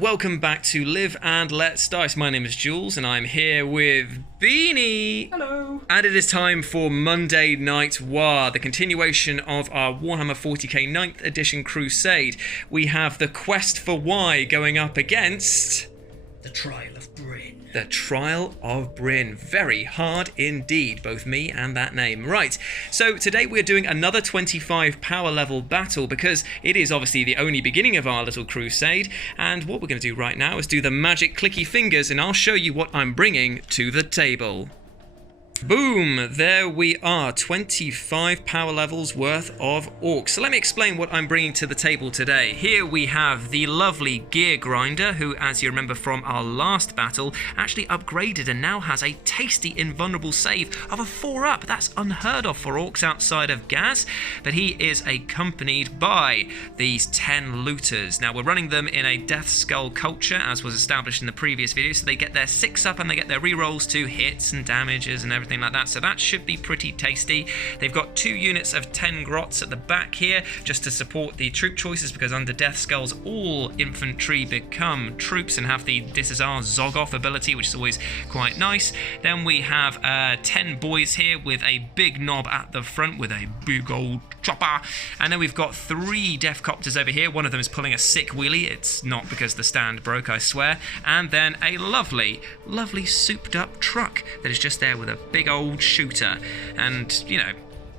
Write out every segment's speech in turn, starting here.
and welcome back to Live and Let's Dice. My name is Jules and I'm here with Beanie. Hello. And it is time for Monday Night War, the continuation of our Warhammer 40k 9th edition Crusade. We have the Quest for Y going up against... The Trial of Bryn. The Trial of Bryn. Very hard indeed, both me and that name. Right, so today we're doing another 25 power level battle because it is obviously the only beginning of our little crusade. And what we're going to do right now is do the magic clicky fingers and I'll show you what I'm bringing to the table. Boom! There we are, 25 power levels worth of orcs. So let me explain what I'm bringing to the table today. Here we have the lovely Gear Grinder, who, as you remember from our last battle, actually upgraded and now has a tasty invulnerable save of a 4-up. That's unheard of for orcs outside of Gaz, but he is accompanied by these 10 looters. Now, we're running them in a Death Skull culture, as was established in the previous video, so they get their 6-up and they get their rerolls to hits and damages and everything like that, so that should be pretty tasty. They've got 2 units of 10 grots at the back here just to support the troop choices, because under Death Skulls all infantry become troops and have the This Is Our Zog-Off ability, which is always quite nice. Then we have 10 boys here with a big knob at the front with a big old chopper, and then we've got 3 Death Copters over here. One of them is pulling a sick wheelie. It's not because the stand broke, I swear. And then a lovely souped up truck that is just there with a big old shooter, and you know,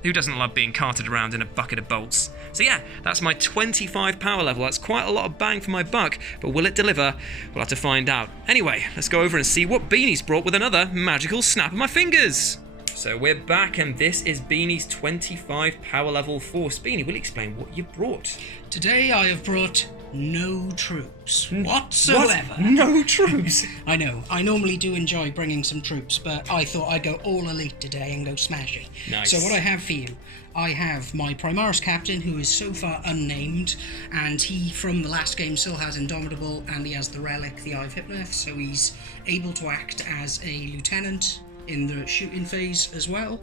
who doesn't love being carted around in a bucket of bolts? So yeah, that's my 25 power level. That's quite a lot of bang for my buck, but will it deliver? We'll have to find out. Anyway, let's go over and see what Beanie's brought with another magical snap of my fingers. So we're back, and this is Beanie's 25 power level force. Beanie, will you explain what you brought? Today I have brought no troops whatsoever. What? No troops? I know, I normally do enjoy bringing some troops, but I thought I'd go all elite today and go smash it. Nice. So what I have for you, I have my Primaris captain, who is so far unnamed, and he from the last game still has Indomitable, and he has the relic, the Eye of Hypnoth, so he's able to act as a lieutenant in the shooting phase as well.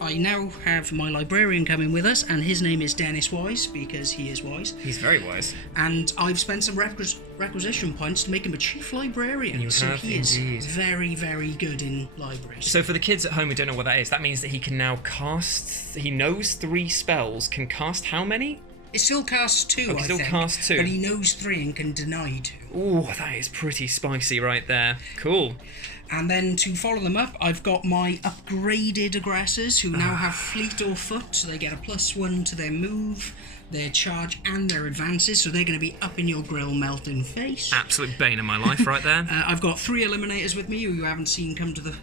I now have my librarian coming with us, and his name is Dennis Wise, because he is wise. He's very wise. And I've spent some requisition points to make him a chief librarian. You so have he indeed. is very, very good in libraries. So for the kids at home who don't know what that is, that means that he can now cast... He knows 3 spells, can cast how many? It still casts 2, I still think, casts 2. but he knows 3 and can deny 2. Ooh, that is pretty spicy right there. Cool. And then to follow them up, I've got my upgraded aggressors, who now have fleet or foot, so they get a +1 to their move, their charge, and their advances, so they're going to be up in your grill, melting face. Absolute bane of my life right there. I've got 3 eliminators with me, who you haven't seen come to the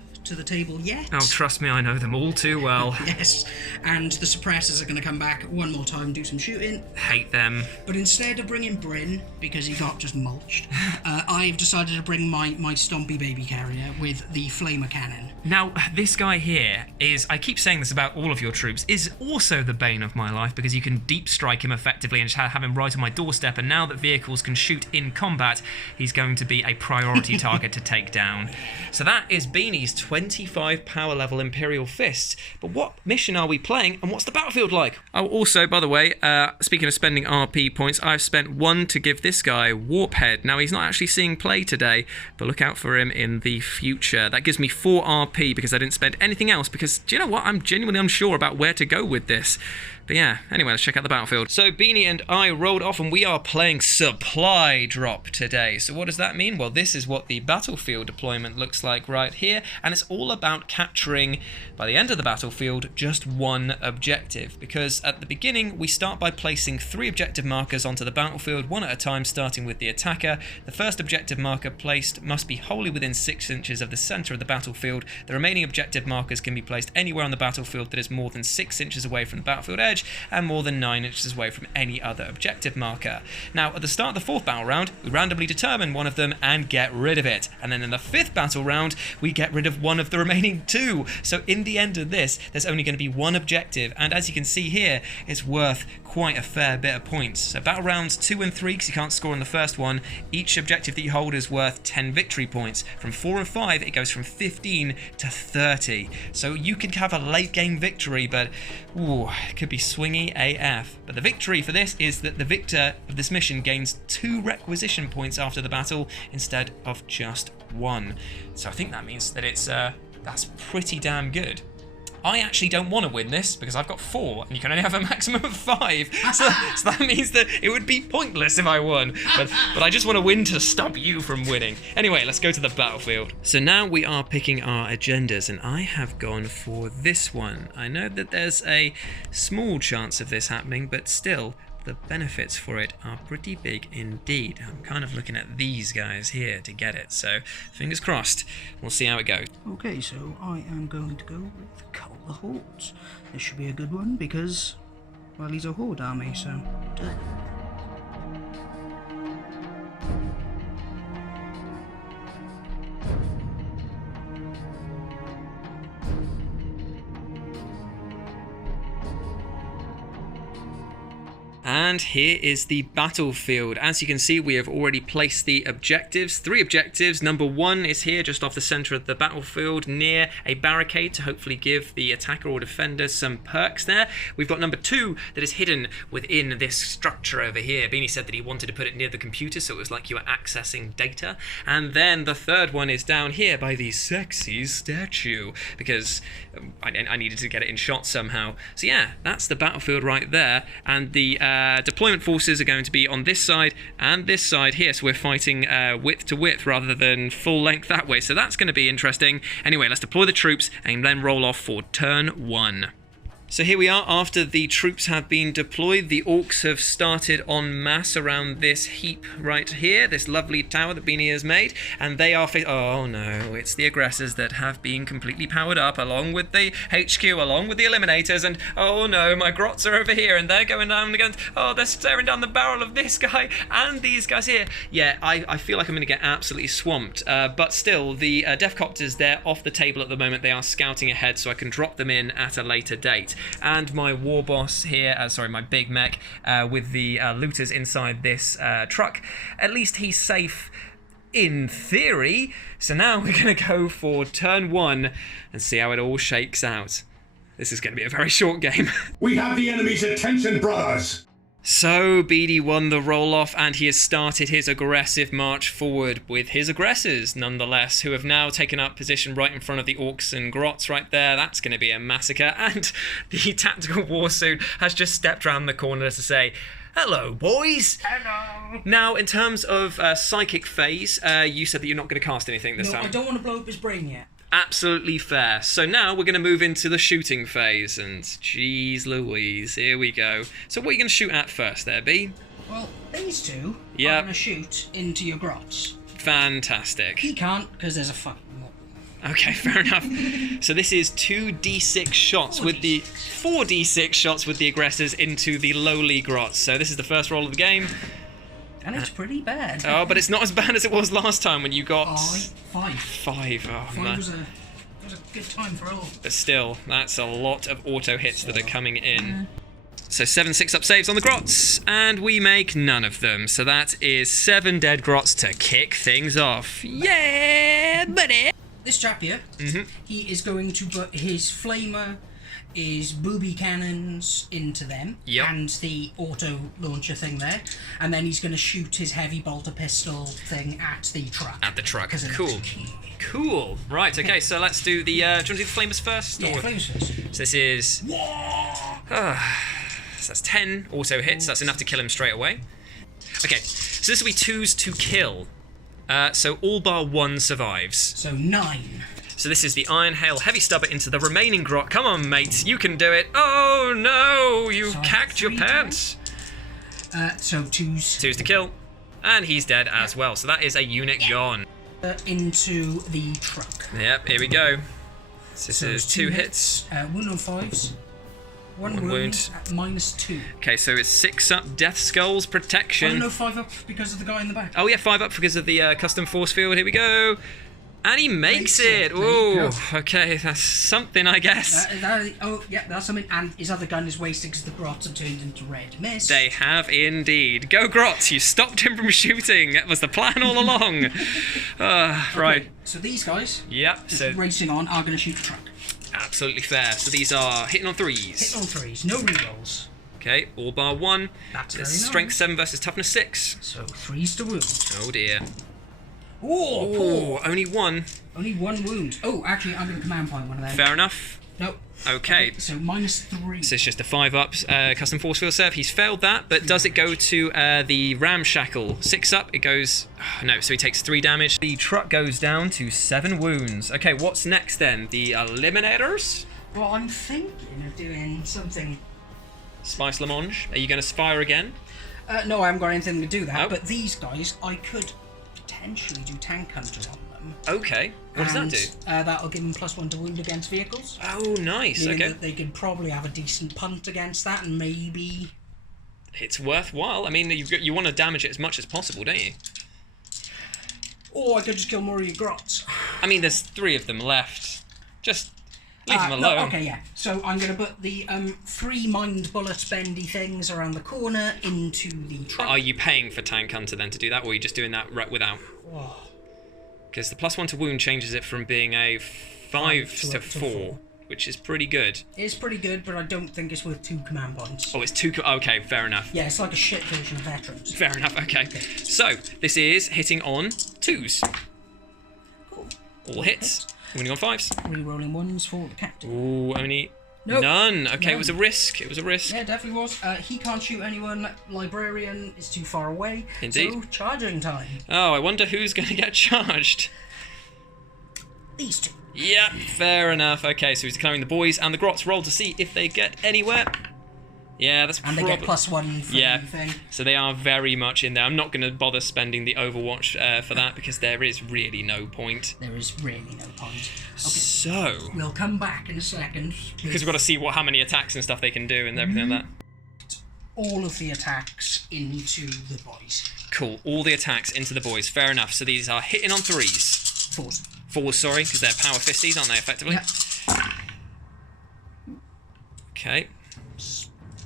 table yet. Oh, trust me, I know them all too well. Yes, and the suppressors are going to come back one more time and do some shooting. Hate them. But instead of bringing Bryn, because he got just mulched, I've decided to bring my Stompy baby carrier with the flamer cannon. Now, this guy here is, I keep saying this about all of your troops, is also the bane of my life, because you can deep strike him effectively and just have him right on my doorstep, and now that vehicles can shoot in combat, he's going to be a priority target to take down. So that is Beanie's 25 power level Imperial Fists. But what mission are we playing, and what's the battlefield like? Oh, also, by the way, speaking of spending RP points, I've spent 1 to give this guy Warp Head. Now, he's not actually seeing play today, but look out for him in the future. That gives me 4 RP because I didn't spend anything else, because, do you know what? I'm genuinely unsure about where to go with this. But yeah, anyway, let's check out the battlefield. So Beanie and I rolled off, and we are playing supply drop today. So what does that mean? Well, this is what the battlefield deployment looks like right here, and it's all about capturing, by the end of the battlefield, just 1 objective. Because at the beginning, we start by placing 3 objective markers onto the battlefield, 1 at a time, starting with the attacker. The first objective marker placed must be wholly within 6 inches of the center of the battlefield. The remaining objective markers can be placed anywhere on the battlefield that is more than 6 inches away from the battlefield edge, and more than 9 inches away from any other objective marker. Now, at the start of the 4th battle round, we randomly determine one of them and get rid of it. And then in the 5th battle round, we get rid of one of the remaining 2. So in the end of this, there's only going to be 1 objective, and as you can see here, it's worth quite a fair bit of points. So battle rounds 2 and 3, because you can't score on the first one, each objective that you hold is worth 10 victory points. From 4 and 5, it goes from 15 to 30. So you could have a late game victory, but ooh, it could be swingy AF. But the victory for this is that the victor of this mission gains 2 requisition points after the battle instead of just 1. So I think that means that it's that's pretty damn good. I actually don't want to win this because I've got 4 and you can only have a maximum of 5. So that means that it would be pointless if I won. But I just want to win to stop you from winning. Anyway, let's go to the battlefield. So now we are picking our agendas and I have gone for this one. I know that there's a small chance of this happening, but still, the benefits for it are pretty big indeed. I'm kind of looking at these guys here to get it, so fingers crossed. We'll see how it goes. Okay, so I am going to go with Cull the Hordes. This should be a good one because, well, he's a horde army, so... And here is the battlefield. As you can see, we have already placed the objectives. 3 objectives. Number 1 is here, just off the center of the battlefield, near a barricade to hopefully give the attacker or defender some perks there. We've got number 2 that is hidden within this structure over here. Beanie said that he wanted to put it near the computer, so it was like you were accessing data. And then the 3rd one is down here by the sexy statue, because I needed to get it in shot somehow. So yeah, that's the battlefield right there. And the deployment forces are going to be on this side and this side here, so we're fighting width to width rather than full length that way, so that's going to be interesting. Anyway, let's deploy the troops and then roll off for turn 1. So here we are after the troops have been deployed. The orcs have started en masse around this heap right here, this lovely tower that Beanie has made, and they are oh no, it's the aggressors that have been completely powered up along with the HQ, along with the eliminators, and oh no, my grots are over here and they're going down against, oh, they're staring down the barrel of this guy and these guys here. Yeah, I feel like I'm going to get absolutely swamped, but still, the Defcopters, they're off the table at the moment. They are scouting ahead, so I can drop them in at a later date. And my war boss here, my big mech with the looters inside this truck, at least he's safe in theory. So now we're going to go for turn 1 and see how it all shakes out. This is going to be a very short game. We have the enemy's attention, brothers! So Beanie won the roll-off and he has started his aggressive march forward with his aggressors, nonetheless, who have now taken up position right in front of the orcs and grots right there. That's going to be a massacre. And the tactical war suit has just stepped around the corner to say, hello, boys. Hello. Now, in terms of psychic phase, you said that you're not going to cast anything this time. No, I don't want to blow up his brain yet. Absolutely fair. So now we're going to move into the shooting phase, and geez Louise, here we go. So what are you going to shoot at first there, B? Well, these two are Yep. going to shoot into your grots. Fantastic. He can't, because there's a fucking mob. Okay, fair enough. So this is 2d6 shots with the 4d6 shots with the aggressors into the lowly grots. So this is the first roll of the game. And it's pretty bad. Oh, but it's not as bad as it was last time when you got 5. 5. Oh, 5 man. was a good time for all. But still, that's a lot of auto hits that are coming in. So 7 6-up saves on the grots, and we make none of them. So that is 7 dead grots to kick things off. Yeah, buddy! This chap here, he is going to put his flamer, his booby cannons into them, Yep. and the auto launcher thing there, and then he's going to shoot his heavy bolter pistol thing at the truck. At the truck, 'Cause cool. it's key. Cool. Right, okay, so let's do the, do you want to do the flamers first? Yeah, or- flames first. So this is... so that's 10 auto hits, that's enough to kill him straight away. Okay, so this will be 2s to kill. So all bar 1 survives. So 9. So this is the Iron Hail Heavy Stubber into the remaining grot. Come on, mate, you can do it. Oh no, you So cacked your 3 pants. So 2s. 2s to kill. And he's dead as well. So that is a unit gone. Into the truck. Yep, here we go. So this So is 2 hits. Wound on 5s. One One wound wound. at -2. Okay, so it's 6 up, Death Skulls, Oh Protection. no, 5 up because of the guy in the back. Oh yeah, 5 up because of the custom force field. Here we go. And he makes it. There you Oh, okay, that's something, I guess. Oh, yeah, that's something. And his other gun is wasted because the grots have turned into red. Miss. They have indeed. Go Grots, you stopped him from shooting. That was the plan all along. Right. So these guys, Yep, just so racing on, are going to shoot the truck. absolutely fair. So these are hitting on 3s. Hitting on 3s, no rerolls. Okay, all bar 1. That's It's very strength nice. 7 versus toughness 6. So 3s to wound. Oh dear. Oh, poor. Only 1. Only 1 wound. Oh, actually, I'm going to command point one of them. Fair enough. No. Okay. So -3. So it's just a 5-up custom force field serve. He's failed that, but does it go to the ramshackle? 6-up, it goes... Oh, no, so he takes 3 damage. The truck goes down to 7 wounds. Okay, what's next then? The Eliminators? Well, I'm thinking of doing something... Spice Lamonge. Are you going to fire again? No, I haven't got anything to do that, Oh. but these guys, I could potentially do Tank Hunter on them. Okay. What does that do? That'll give them +1 to wound against vehicles. Oh, nice. Meaning Okay. that they could probably have a decent punt against that, and maybe... It's worthwhile. I mean, you want to damage it as much as possible, don't you? Or I could just kill more of your grots. I mean, there's 3 of them left. Just leave them No, alone. okay, yeah. So I'm going to put the 3 mind bullet bendy things around the corner into the truck. Are you paying for Tank Hunter then to do that, or are you just doing that right without? Oh. Because the +1 to wound changes it from being a 5 to 4, which is pretty good. It's pretty good, but I don't think it's worth 2 command points. Oh, it's 2... Okay, fair enough. Yeah, it's like a shit version of veterans. Fair enough, okay. So, this is hitting on 2s. Cool. All hits. Winning on 5s. Rerolling 1s for the captain. Ooh, only... Nope. None. Okay, None. it was a risk. It was a risk. Yeah, definitely was. He can't shoot anyone. Librarian is too far away. Indeed. So, charging time. Oh, I wonder who's going to get charged. These 2. Yeah, fair enough. Okay, so he's declaring the boys and the grots. Roll to see if they get anywhere. Yeah, that's And they get +1 for Yeah, anything. so they are very much in there. I'm not going to bother spending the Overwatch for that because there is really no point. There is really no point. Okay, So, we'll come back in a second. because we've got to see how many attacks and stuff they can do and everything like that. all of the attacks into the boys. Cool, all the attacks into the boys. Fair enough. So these are hitting on 3s. 4s. 4s, sorry, because they're power fisties, aren't they, effectively? Yeah. Okay.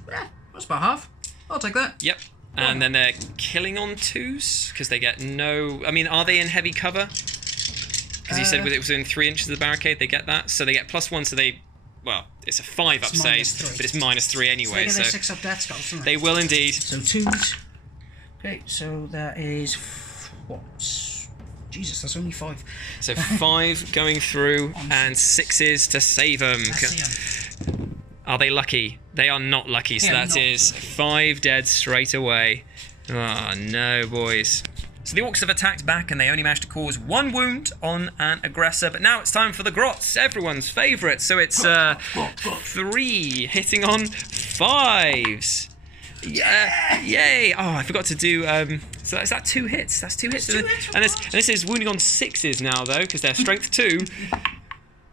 Yeah, that's about half. I'll take that. Yep. And then they're killing on 2s because they get no... I mean, are they in heavy cover? Because you said it was within 3 inches of the barricade, they get that. So they get +1, so they... Well, it's a 5-up save, -3. but it's -3 anyway. So So they get their 6-up death skulls, don't they will indeed. So 2s. Okay, so that is... What? Jesus, that's only 5. So 5 going through and 6s to save them. Are they lucky? They are not lucky, so They are that not is lucky. 5 dead straight away. Oh no, boys. So the orcs have attacked back and they only managed to cause 1 wound on an aggressor, but now it's time for the grots, everyone's favourite. So it's 3 hitting on 5s. Yeah, yay! Oh, I forgot to do. So is that 2 hits? That's 2 hits. And this is wounding on 6s now though, because they're strength 2.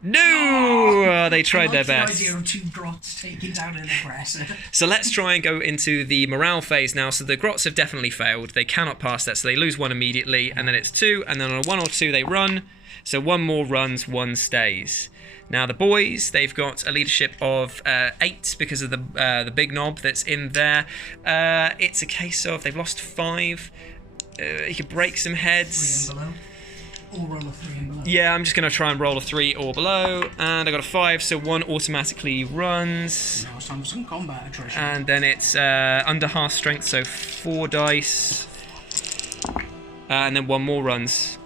No! They tried their best. The idea of 2 grots taking down an aggressor. So let's try and go into the morale phase now. So the grots have definitely failed. They cannot pass that, so they lose 1 immediately, and then it's 2, and then on a 1 or 2 they run. So 1 more runs, 1 stays. Now the boys, they've got a leadership of 8 because of the big knob that's in there. It's a case of they've lost 5. He could break some 3 heads. and below. Or roll a 3 and below. Yeah, I'm just going to try and roll a 3 or below. And I got a 5, so 1 automatically runs. Now it's time for some combat attrition. And then it's under half strength, so 4 dice. And then 1 more runs.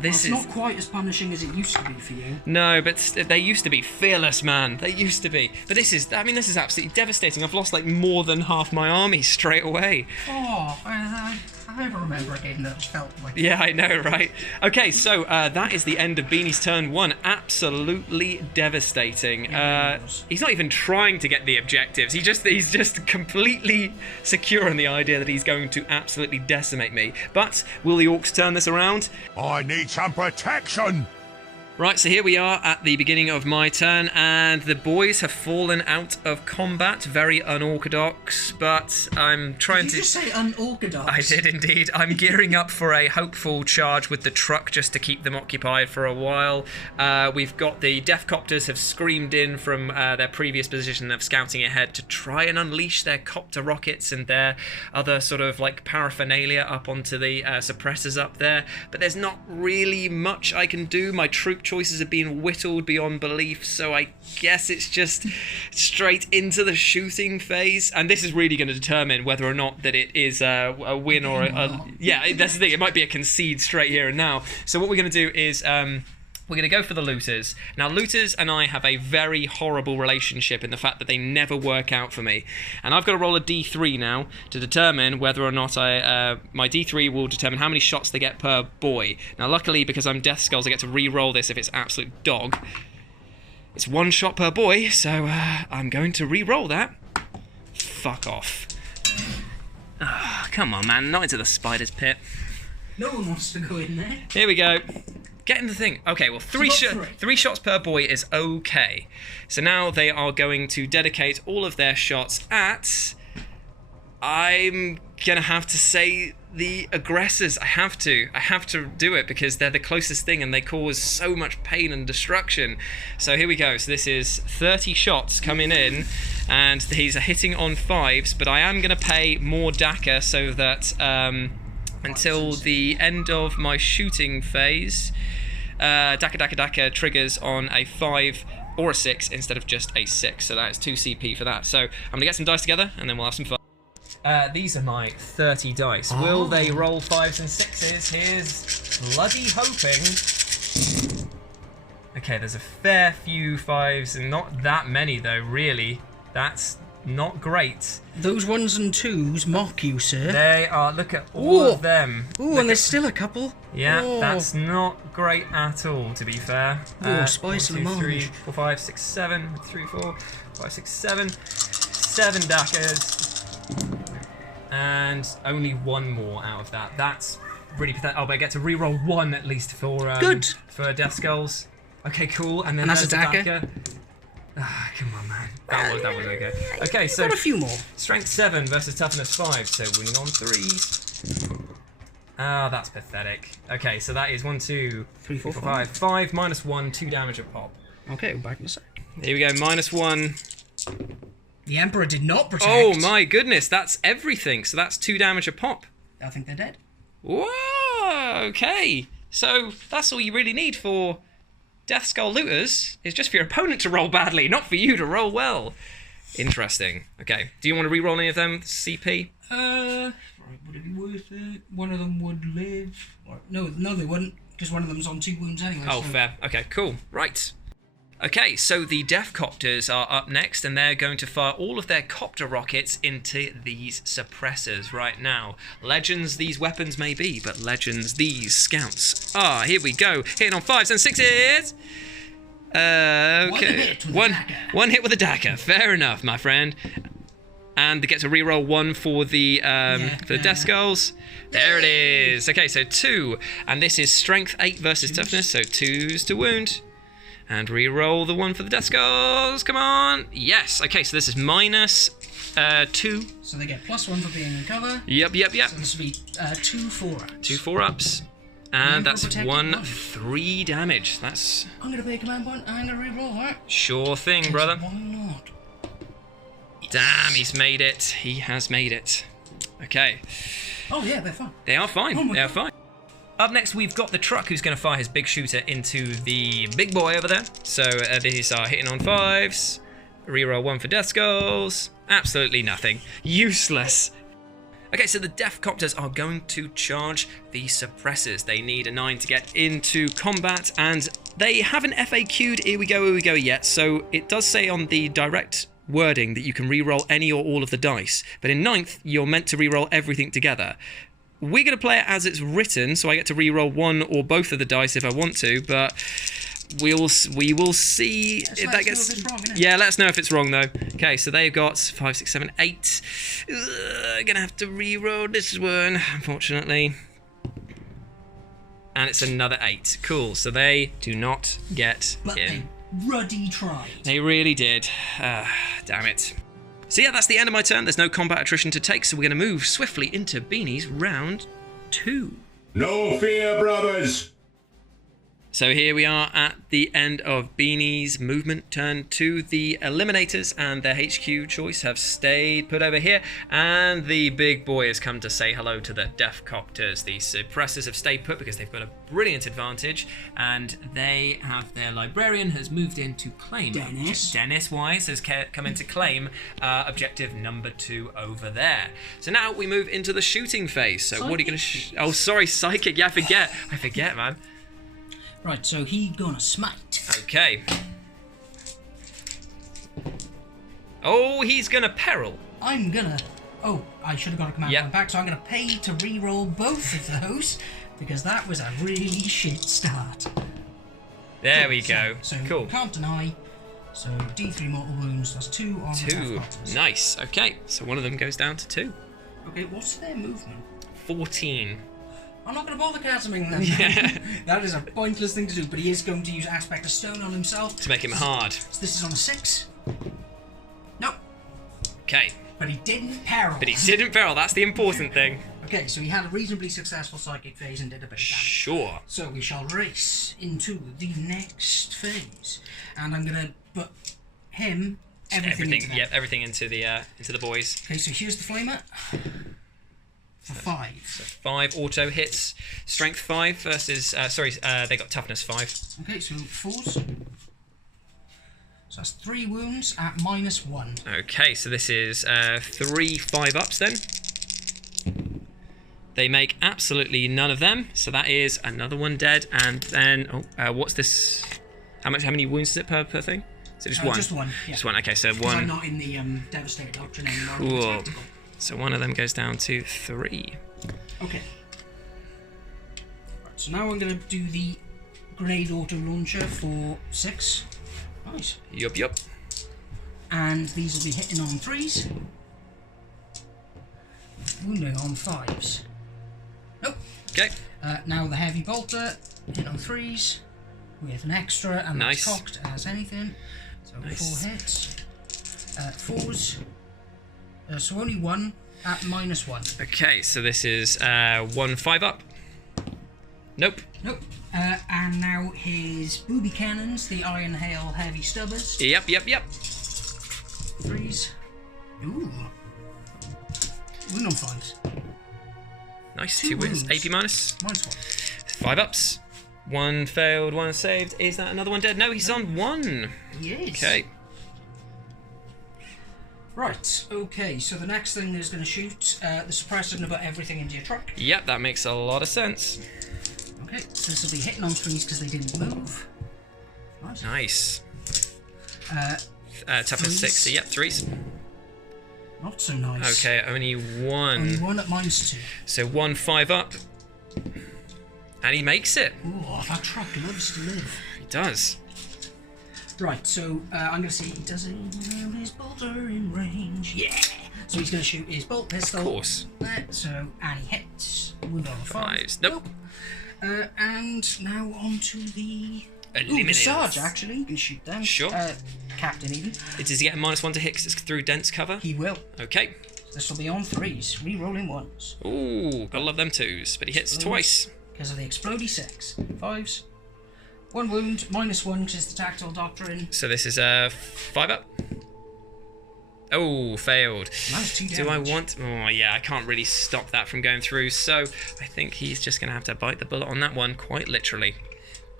This It's is... not quite as punishing as it used to be for you. No, but they used to be fearless, man. They used to be. But this is... I mean, this is absolutely devastating. I've lost, like, more than half my army straight away. Oh, I never remember a game that felt like Yeah, I know, right? Okay, so that is the end of Beanie's turn 1. Absolutely devastating. Yeah, it was. He's not even trying to get the objectives. He's just completely secure in the idea that he's going to absolutely decimate me. But will the orcs turn this around? I need some protection! Right, so here we are at the beginning of my turn, and the boys have fallen out of combat. Very unorthodox, but I'm trying Did to... you just say unorthodox? I did indeed. I'm gearing up for a hopeful charge with the truck just to keep them occupied for a while. We've got the Deathcopters have screamed in from their previous position of scouting ahead to try and unleash their copter rockets and their other sort of like paraphernalia up onto the suppressors up there. But there's not really much I can do. My troop choices have been whittled beyond belief, so I guess it's just straight into the shooting phase. And this is really going to determine whether or not that it is a win or yeah, that's the thing. It might be a concede straight here and now. So what we're going to do is we're going to go for the looters. Now, looters and I have a very horrible relationship in the fact that they never work out for me. And I've got to roll a d3 now to determine whether or not my d3 will determine how many shots they get per boy. Now, luckily, because I'm Death Skulls, I get to re-roll this if it's absolute dog. It's 1 shot per boy, so I'm going to re-roll that. Fuck off. Oh, come on, man. Not into the spider's pit. No one wants to go in there. Here we go. Get in the thing. Okay, well, three shots per boy is okay. So now they are going to dedicate all of their shots at... I'm gonna have to say the aggressors. I have to do it because they're the closest thing and they cause so much pain and destruction. So here we go. So this is 30 shots coming in, and he's hitting on 5s, but I am gonna pay more DACA so that until the end of my shooting phase, DACA triggers on a 5 or a 6 instead of just a 6. So that's 2 CP for that. So I'm gonna get some dice together and then we'll have some fun. These are my 30 dice. Oh. Will they roll 5s and 6s? Here's bloody hoping. Okay, there's a fair few 5s and not that many though, really. That's not great. Those 1s and 2s mock you, sir. They are. Look at all of them. Ooh, and there's still a couple. Yeah, that's not great at all, to be fair. Oh, spice and 1, 2, 3, 4, 5, 6, 7. 3, 4, 5, 6, 7. 7 dackers. And only 1 more out of that. That's really pathetic. Oh, but I get to re-roll 1 at least for for Death Skulls. Okay, cool. And then that's a dacker. Ah, come on, man. That was okay. Okay, so got a few more. Strength 7 versus Toughness 5, so winning on 3s. Ah, that's pathetic. Okay, so that is 1, 2, 3, 4, 5. 5 minus 1, 2 damage a pop. Okay, we're back in a sec. Here we go, -1. The Emperor did not protect. Oh my goodness, that's everything. So that's 2 damage a pop. I think they're dead. Whoa, okay. So that's all you really need for Death Skull looters, is just for your opponent to roll badly, not for you to roll well. Interesting. Okay, do you want to re-roll any of them, CP? Would it be worth it? One of them would live. Or, no, they wouldn't, because one of them's on 2 wounds anyway. Oh, so. Fair. Okay, cool. Right. Okay, so the Death Copters are up next, and they're going to fire all of their copter rockets into these suppressors right now. Legends these weapons may be, but legends these scouts are. Here we go, hitting on 5s and 6s. Okay, one hit with a dagger. Fair enough, my friend. And they get to reroll 1 for the Death Skulls. There it is. Okay, so 2, and this is Strength 8 versus Toughness, so 2s to wound. And re-roll the 1 for the Death Skulls. Come on. Yes. Okay, so this is -2. So they get +1 for being in cover. Yep. So this will be 2 4-ups. 2 4-ups. And that's 1 3 damage. That's... I'm going to pay a command point. I'm going to re-roll that. Sure thing, brother. Why not? Damn, he's made it. He has made it. Okay. Oh, yeah, they're fine. They are fine. Oh, they are fine. Up next, we've got the truck who's going to fire his big shooter into the big boy over there. So these are hitting on 5s. Reroll 1 for Death Skulls. Absolutely nothing. Useless. Okay, so the Death Copters are going to charge the suppressors. They need a 9 to get into combat, and they haven't FAQ'd here we go yet. So it does say on the direct wording that you can reroll any or all of the dice. But in 9th, you're meant to reroll everything together. We're going to play it as it's written, so I get to re-roll 1 or both of the dice if I want to, but we will see if that gets... Yeah, let us know if it's wrong, though. Okay, so they've got 5, 6, 7, 8. Going to have to re-roll this one, unfortunately. And it's another 8. Cool, so they do not get in. They ruddy tried. They really did. Damn it. So yeah, that's the end of my turn. There's no combat attrition to take, so we're going to move swiftly into Beanie's round 2. No fear, brothers. So here we are at the end of Beanie's movement turn to the Eliminators, and their HQ choice have stayed put over here, and the big boy has come to say hello to the Death Copters. The Suppressors have stayed put because they've got a brilliant advantage, and they have their Librarian has moved in to claim. Dennis Wise has come in to claim objective number 2 over there. So now we move into the shooting phase. So what are you going to... Oh, sorry, Psychic. Yeah, I forget, man. Right, so he gonna smite. Okay. Oh, he's gonna peril. I'm gonna... Oh, I should have got a command point back, so I'm gonna pay to re-roll both of those, because that was a really shit start. There we go. So cool. Can't deny. So D3 mortal wounds, that's 2 on the Death Copters. Nice. Okay, so one of them goes down to 2. Okay, what's their movement? 14. I'm not going to bother casting them. That is a pointless thing to do, but he is going to use Aspect of Stone on himself. To make him hard. So this is on a 6. Nope. Okay. But he didn't peril. That's the important thing. Okay, so he had a reasonably successful psychic phase and did a bit of damage. Sure. So we shall race into the next phase. And I'm going to put him, everything into Yep, everything into the boys. Okay, so here's the Flamer. For 5. So 5 auto hits. Strength 5 versus... they got toughness 5. Okay, so 4s. So that's 3 wounds at -1. Okay, so this is 3 5-ups then. They make absolutely none of them. So that is another one dead. And then... what's this? How many wounds is it per thing? Is it just one? Just one, yeah. Just one, okay, so because 1. I'm not in the Devastator Doctrine anymore. Cool. So one of them goes down to 3. Okay. Right, so now I'm going to do the Grenade Auto Launcher for 6. Nice. Yup. And these will be hitting on 3s. Wounding on 5s. Nope. Okay. Now the Heavy Bolter, hitting on 3s with an extra, and nice. that's cocked as anything. So nice. 4 hits. 4s. So only 1 at -1. Okay, so this is 1 5-up. Nope. And now his booby cannons, the Iron Hail Heavy Stubbers. Yep. 3s. Ooh. Wound on 5s. Nice, 2 wins. AP minus. -1. 5-ups. 1 failed, 1 saved. Is that another one dead? No, he's on 1. Yes. Okay. Right, okay, so the next thing is going to shoot the suppressor and put everything into your truck. Yep, that makes a lot of sense. Okay, so this will be hitting on 3s because they didn't move. Nice. Toughness 6, so yep, 3s. Not so nice. Okay, only 1. Only 1 at -2. So 1 5-up. And he makes it. Oh, that truck loves to live. He does. Right, so I'm going to see, does he have his bolter in range? Yeah! So he's going to shoot his bolt pistol. Of course. And he hits. Wound on 5s. Nope. And now on to the... Eliminators. The Sarge, actually. You can shoot them. Sure. Captain, even. Does he get a -1 to hit 'cause it's through dense cover? He will. Okay. This will be on 3s. Re-rolling 1s. Ooh, gotta love them 2s. But he hits twice. Because of the explodey 6. 5s. 1 wound, -1 because it's the Tactile Doctrine. So this is a 5-up. Oh, failed. -2 damage. Do I want... Oh, yeah, I can't really stop that from going through. So I think he's just going to have to bite the bullet on that one, quite literally.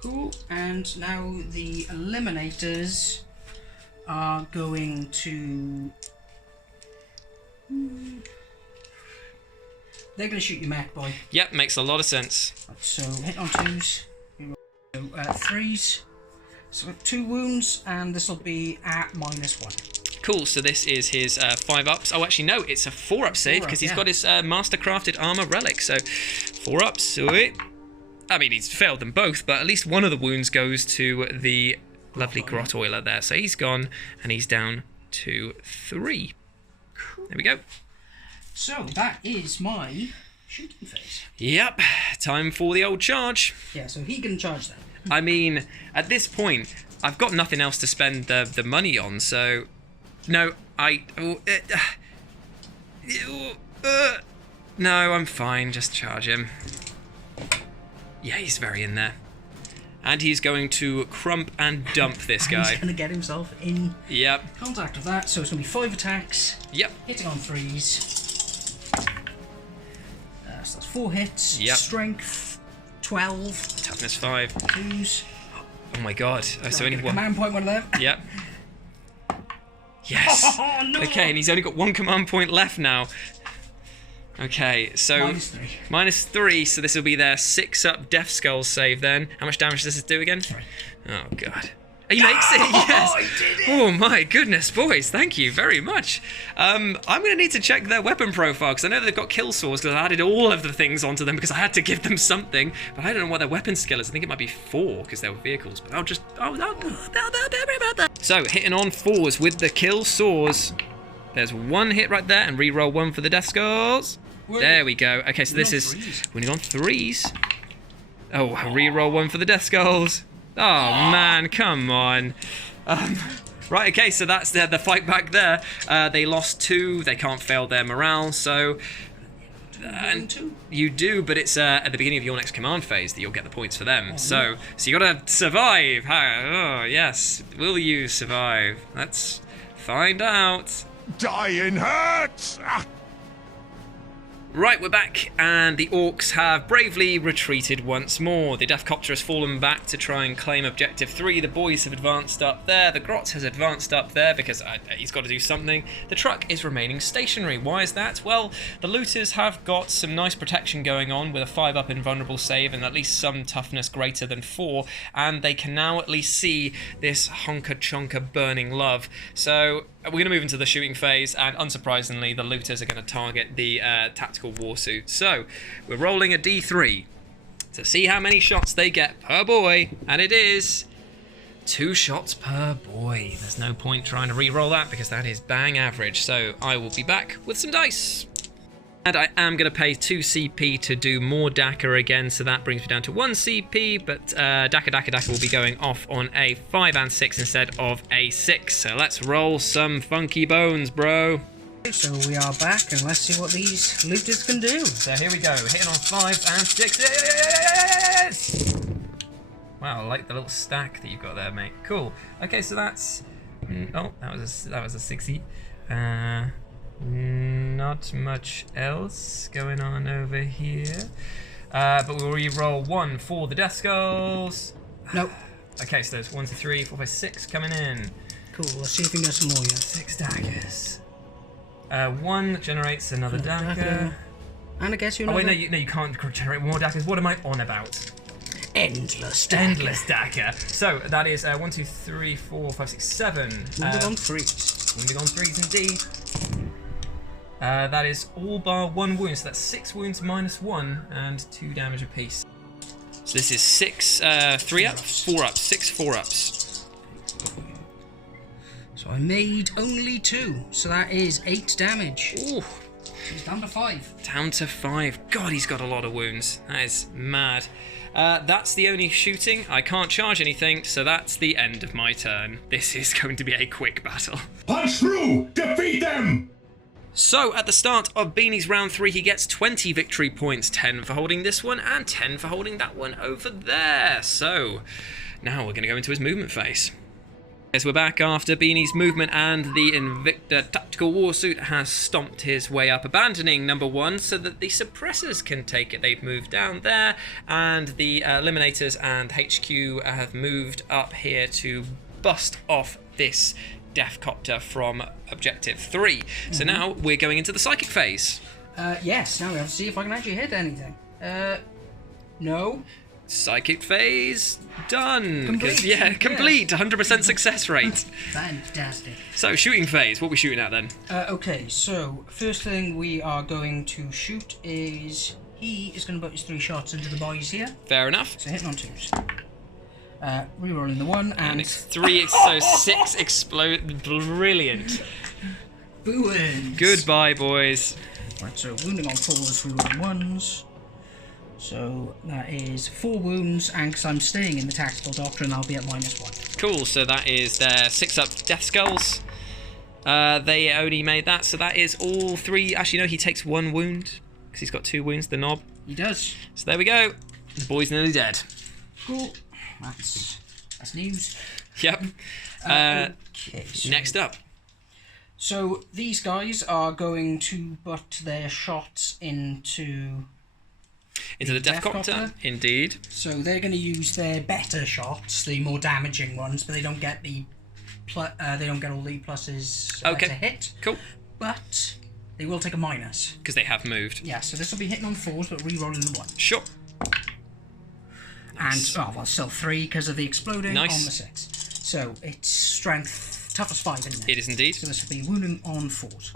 Cool. And now the Eliminators are going to... They're going to shoot your mech boy. Yep, makes a lot of sense. So hit on 2s. So 3s. So 2 wounds, and this will be at -1. Cool, so this is his 5-ups. Oh, actually, no, it's a 4-up save because he's got his mastercrafted armor relic. So 4-ups, sweet. I mean, he's failed them both, but at least one of the wounds goes to the lovely Grot Oiler there. So he's gone, and he's down to 3. There we go. So that is my shooting phase. Yep, time for the old charge. Yeah, so he can charge that. I mean, at this point, I've got nothing else to spend the money on, so... No, no, I'm fine, just charge him. Yeah, he's very in there. And he's going to crump and dump this guy. He's going to get himself in Yep. contact with that, so it's going to be 5 attacks. Yep. Hitting on 3s. So that's 4 hits. Yep. Strength 12. Toughness 5. 2s. Oh my god. Oh, so only one. Command point one of them. Yep. Yes. Oh, no. Okay, and he's only got 1 command point left now. Okay, so -3, so this will be their 6-up Death Skull save then. How much damage does this do again? Sorry. Oh god. He makes it, yes! Oh, he did it! Oh my goodness, boys, thank you very much. I'm going to need to check their weapon profile, because I know they've got kill swords, because I added all of the things onto them, because I had to give them something, but I don't know what their weapon skill is. I think it might be 4, because they were vehicles, but don't worry about that. So, hitting on 4s with the kill swords. There's 1 hit right there, and re-roll 1 for the Death Skulls. There we go. Okay, so this is winning on 3s. Oh, re-roll 1 for the Death Skulls. Oh man, come on. Right, okay, so that's the fight back there. They lost 2. They can't fail their morale, so... you do, but it's at the beginning of your next command phase that you'll get the points for them. So you gotta survive. Oh, yes. Will you survive? Let's find out. Dying hurts! Ah. Right, we're back, and the Orcs have bravely retreated once more. The Deathcopter has fallen back to try and claim Objective 3. The boys have advanced up there. The Grot has advanced up there because he's got to do something. The truck is remaining stationary. Why is that? Well, the looters have got some nice protection going on with a 5-up invulnerable save and at least some toughness greater than 4, and they can now at least see this honka-chonka burning love. So we're going to move into the shooting phase, and unsurprisingly, the looters are going to target the tactical warsuit. So we're rolling a d3 to see how many shots they get per boy, and it is 2 shots per boy. There's no point trying to re-roll that because that is bang average. So I will be back with some dice. And I am going to pay 2 CP to do more Dakka again, so that brings me down to 1 CP, but Dakka will be going off on a 5 and 6 instead of a 6. So let's roll some funky bones, bro. So we are back, and let's see what these looters can do. So here we go, hitting on 5 and 6. Yes! Wow, I like the little stack that you've got there, mate. Cool. Okay, so that's... oh, that was a 60. Not much else going on over here. But we'll re-roll 1 for the Death Skulls. Nope. Okay, so there's 1, 2, 3, 4, 5, 6 coming in. Cool, let's see if we can get some more yet. 6 daggers. 1 generates another dagger. And I guess you Oh wait, no, you can't generate more daggers. What am I on about? Endless dagger. Endless dagger. So that is 1, 2, 3, 4, 5, 6, 7. Wounded on 3s. Wounded on 3s indeed. That is all bar 1 wound, so that's 6 wounds minus 1 and 2 damage apiece. So this is 6 3-ups, 4-ups, 6 4-ups. So I made only 2, so that is 8 damage. Ooh. He's down to 5. Down to 5. God, he's got a lot of wounds. That is mad. That's the only shooting. I can't charge anything, so that's the end of my turn. This is going to be a quick battle. Punch through! Defeat them! So, at the start of Beanie's round 3, he gets 20 victory points, 10 for holding this one, and 10 for holding that one over there. So, now we're going to go into his movement phase. As we're back after Beanie's movement, and the Invicta Tactical Warsuit has stomped his way up, abandoning number 1 so that the suppressors can take it. They've moved down there, and the Eliminators and HQ have moved up here to bust off this Deathcopter from Objective 3. So now we're going into the Psychic phase. Yes, now we have to see if I can actually hit anything. No. Psychic phase done. Complete. Yeah, complete. 100% success rate. Fantastic. So shooting phase. What are we shooting at then? Okay, so first thing we are going to shoot is he is going to put his 3 shots into the boys here. Fair enough. So hitting on 2s. Rerolling the 1 And it's 3, so 6 explode. Brilliant. Booing. Goodbye, boys. Right, so wounding on 4s, rerolling 1s. So that is 4 wounds, and because I'm staying in the Tactical Doctrine, I'll be at -1. Cool, so that is their 6-up Death Skulls. They only made that, so that is all 3. Actually, no, he takes 1 wound, because he's got 2 wounds, the knob. He does. So there we go. The boy's nearly dead. Cool. That's news. Yep. Okay, so, Next up. So these guys are going to butt their shots into the Death Copter. Indeed. So they're going to use their better shots, the more damaging ones, but they don't get all the pluses to hit. Cool. But they will take a minus. Because they have moved. Yeah, so this will be hitting on 4s, but re-rolling the 1. Sure. Nice. And, still 3 because of the exploding on the 6. So it's strength, toughest 5, isn't it? It is indeed. So this will be wounding on 4s.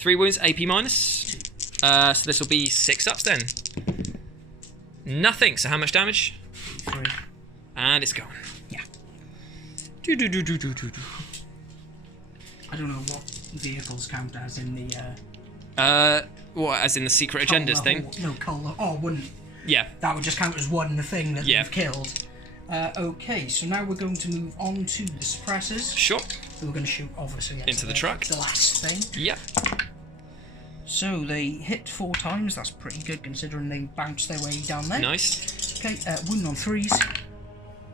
3 wounds, AP minus. So this will be 6 ups then. Nothing. So how much damage? 3. And it's gone. Yeah. I don't know what vehicles count as in the... What, as in the secret agendas thing? No, Cola. Oh, wouldn't... Yeah. That would just count as one thing that Yeah. they've killed. Okay, so now we're going to move on to the suppressors. Sure. We're going to shoot, obviously, Into the truck. The last thing. Yep. So they hit 4 times. That's pretty good considering they bounced their way down there. Nice. Okay, wound on 3s.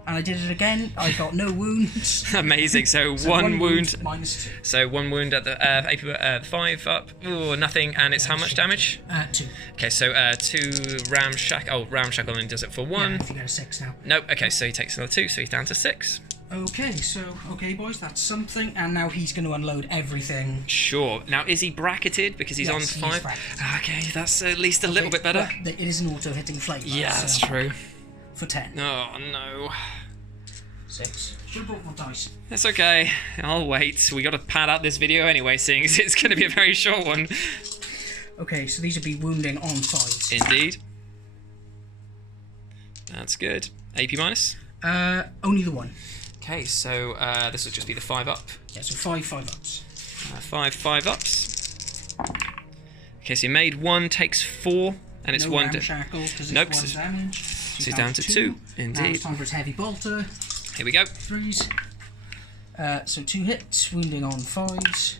And I did it again. I got no wounds. Amazing. So, one wound. Minus 2. So 1 wound at the AP 5 up. Ooh, nothing. And it's how much damage? 2. Okay, so 2 ramshackle. Oh, ramshackle only does it for 1. Yeah, if you get a 6 now. Nope. Okay, so he takes another 2, so he's down to 6. Okay, okay, boys, that's something. And now he's going to unload everything. Sure. Now, is he bracketed because he's on Yes, he is 5? bracketed. Okay, that's at least a little bit better. But it is an auto-hitting flame. Yeah, that's true. For 10. Oh, no. 6. Should have brought more dice. That's okay. I'll wait. We got to pad out this video anyway, seeing as it's going to be a very short one. Okay, so these would be wounding on 5s. Indeed. That's good. AP minus? Only the 1. Okay, so this will just be the 5 up. Yeah, so 5 ups. 5 ups. Okay, so you made 1, takes 4, and it's no 1. Ramshackle, because Nope, it's 1 damage. So he's down to 2. Indeed. Now it's time for his heavy bolter. Here we go. 3s. So 2 hits, wounding on 5s.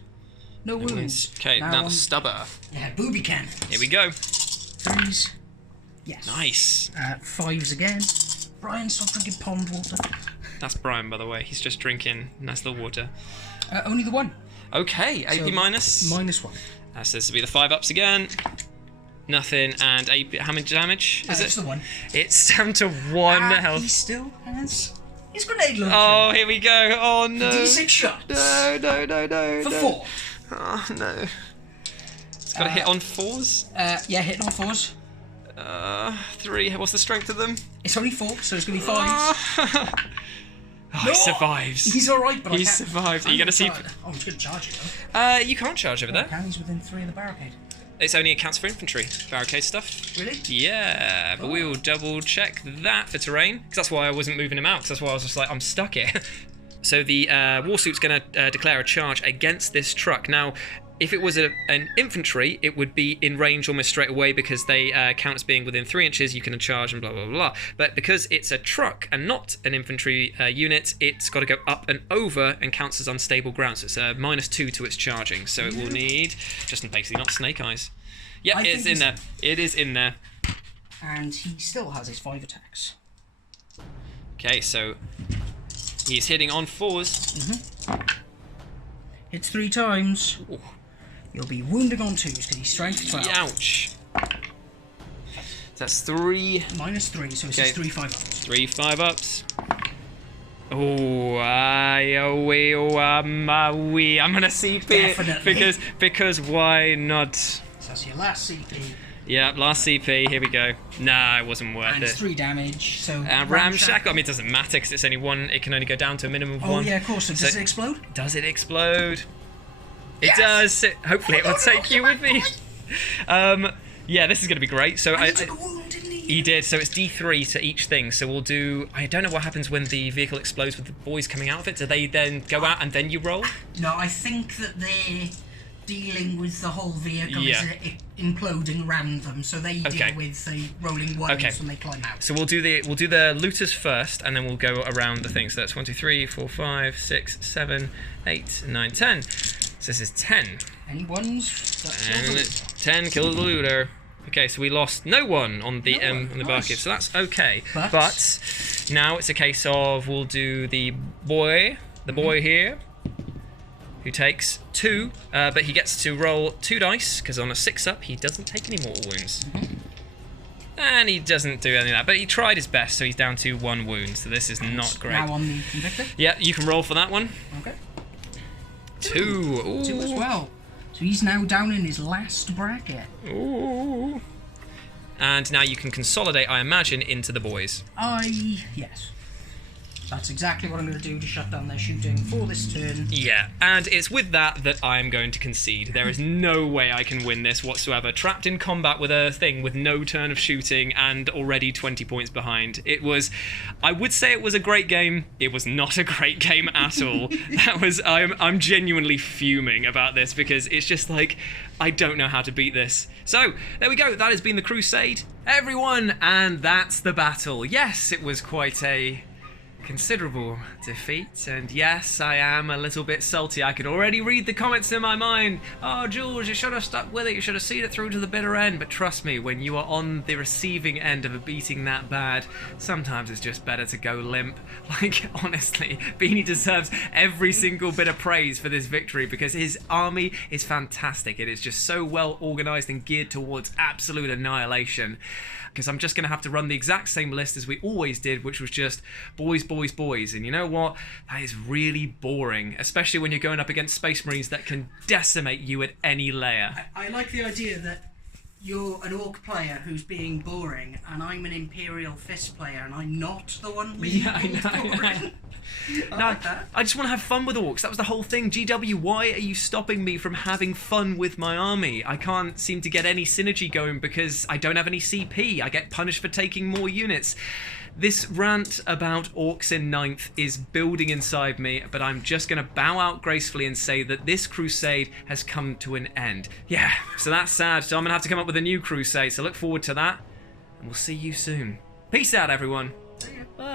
No wounds. Okay, now the stubber. Yeah, booby cannon. Here we go. 3s. Yes. Nice. 5s again. Brian, stop drinking pond water. That's Brian, by the way. He's just drinking nice little water. Only the 1. Okay, AP So, minus. Minus 1. So this will be the 5 ups again. Nothing, and AP, how much damage is It's the 1. It's down to 1 health. He still has his grenade launcher. Oh, here we go. Oh, no. D6 shots. No. For 4. Oh, no. It's got to hit on 4s. Yeah, hitting on 4s. 3. What's the strength of them? It's only 4, so it's going to be 5s. Oh, he survives. He's alright, but He survives. Are you going to see... Oh, he's going to charge it, though. You can't charge over there. Okay, he's within 3 of the barricade. It's only accounts for infantry, barricade stuff. Really? Yeah, but we will double check that for terrain. Because that's why I wasn't moving him out, because that's why I was just like, I'm stuck here. So the Warsuit's going to declare a charge against this truck. Now, if it was an infantry, it would be in range almost straight away because they count as being within 3 inches, you can charge and blah, blah, blah. But because it's a truck and not an infantry unit, it's got to go up and over and counts as unstable ground. So it's a -2 to its charging. So it will need, just basically not snake eyes. Yeah, it's in there. It is in there. And he still has his 5 attacks. Okay, so he's hitting on 4s. Hits 3 times. Ooh. You'll be wounding on 2s because he's strength 12. Ouch. That's 3. -3, so it's Okay. just 3 5 ups. 3 5 ups. Oh, I'm gonna CP Definitely. because why not? So that's your last CP. Yeah, last CP. Here we go. Nah, it wasn't worth And it's it. 3 damage. So Ramshackle. I mean, it doesn't matter because it's only 1. It can only go down to a minimum of 1. Oh yeah, of course. So does it explode? Does it explode? It Yes! does. Hopefully, it will take you with me. Yeah, this is gonna be great. So And he took a wound, didn't he? He did, so it's D3 to each thing. So we'll do... I don't know what happens when the vehicle explodes with the boys coming out of it. Do they then go out and then you roll? No, I think that they're dealing with the whole vehicle Yeah. imploding around them, so they Okay. deal with the rolling ones Okay. when they climb out. So we'll do the looters first, and then we'll go around the thing. So that's 1, 2, 3, 4, 5, 6, 7, 8, 9, 10. So this is 10. Any ones? That kill the And looter. 10 kill the looter. Okay, so we lost no one on the No one, on the nice. barcade, so that's okay. But Now it's a case of we'll do the boy here, who takes 2, but he gets to roll 2 dice, because on a 6-up he doesn't take any mortal wounds. And he doesn't do any of that, but he tried his best, so he's down to 1 wound, so this is not great. Now on the convicted? Yeah, you can roll for that one. Okay. 2. Ooh. 2 as well. So he's now down in his last bracket. Ooh. And now you can consolidate, I imagine, into the boys. Yes. That's exactly what I'm going to do to shut down their shooting for this turn. Yeah, and it's with that that I'm going to concede. There is no way I can win this whatsoever. Trapped in combat with a thing with no turn of shooting and already 20 points behind. It was, I would say it was a great game. It was not a great game at all. I'm genuinely fuming about this because it's just like, I don't know how to beat this. So, there we go. That has been the Crusade, everyone, and that's the battle. Yes, it was quite a considerable defeat, and yes, I am a little bit salty. I could already read the comments in my mind. Oh, Jules, you should have stuck with it. You should have seen it through to the bitter end. But trust me, when you are on the receiving end of a beating that bad, sometimes it's just better to go limp. Like, honestly, Beanie deserves every single bit of praise for this victory because his army is fantastic. It is just so well organized and geared towards absolute annihilation. Because I'm just going to have to run the exact same list as we always did, which was just boys, boys, boys. And you know what? That is really boring, especially when you're going up against Space Marines that can decimate you at any layer. I like the idea that you're an Orc player who's being boring, and I'm an Imperial Fists player, and I'm not the one being boring. I like that. I just want to have fun with Orcs. That was the whole thing. GW, why are you stopping me from having fun with my army? I can't seem to get any synergy going because I don't have any CP. I get punished for taking more units. This rant about Orcs in 9th is building inside me, but I'm just going to bow out gracefully and say that this Crusade has come to an end. Yeah, so that's sad. So I'm going to have to come up with a new Crusade, so look forward to that, and we'll see you soon. Peace out, everyone. See ya. Bye.